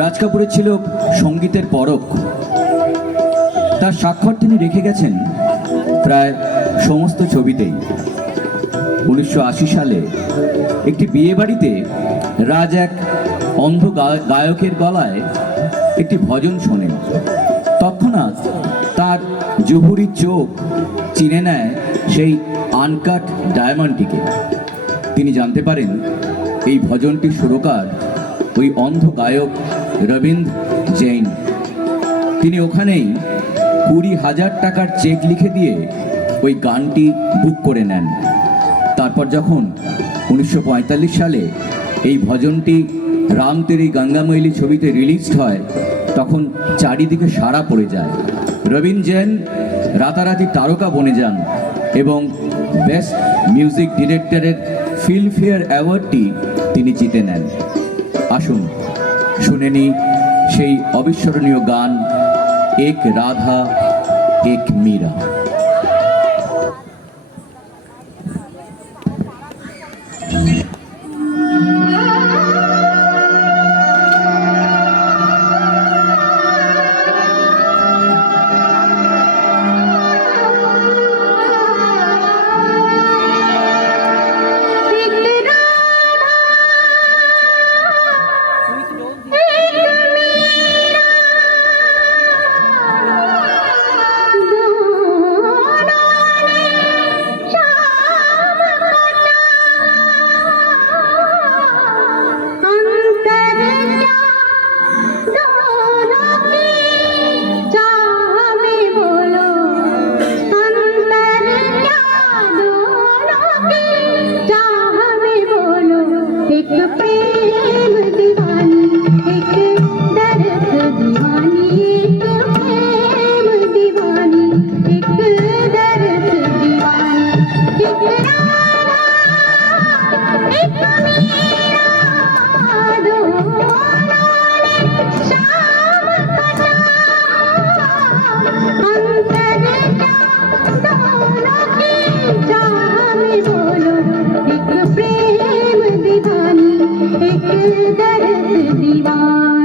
রাজ কাপুরের ছিল সঙ্গীতের পরখ। তার স্বাক্ষর তিনি রেখে গেছেন প্রায় সমস্ত ছবিতেই। 1980 সালে একটি বিয়ে বাড়িতে রাজ এক অন্ধ গায়কের গলায় একটি ভজন শোনেন। তৎক্ষণাৎ তার জহুরির চোখ চিনে নেয় সেই আনকাট ডায়মন্ডটিকে। তিনি জানতে পারেন এই ভজনটির সুরকার ওই অন্ধ গায়ক রবীন্দ্র জৈন। তিনি ওখানেই 20,000 টাকার চেক লিখে দিয়ে ওই গানটি বুক করে নেন। তারপর যখন 1945 সালে এই ভজনটি রাম তেরি গঙ্গামৈলি ছবিতে রিলিজ হয়, তখন চারিদিকে সাড়া পড়ে যায়। রবীন্দ্র জৈন রাতারাতি তারকা বনে যান এবং বেস্ট মিউজিক ডিরেক্টরের ফিল্মফেয়ার অ্যাওয়ার্ডটি তিনি জিতে নেন। আসুন শুনে নিই সেই অবিস্মরণীয় গান এক রাধা এক মীরা। एक दर्द दीवानी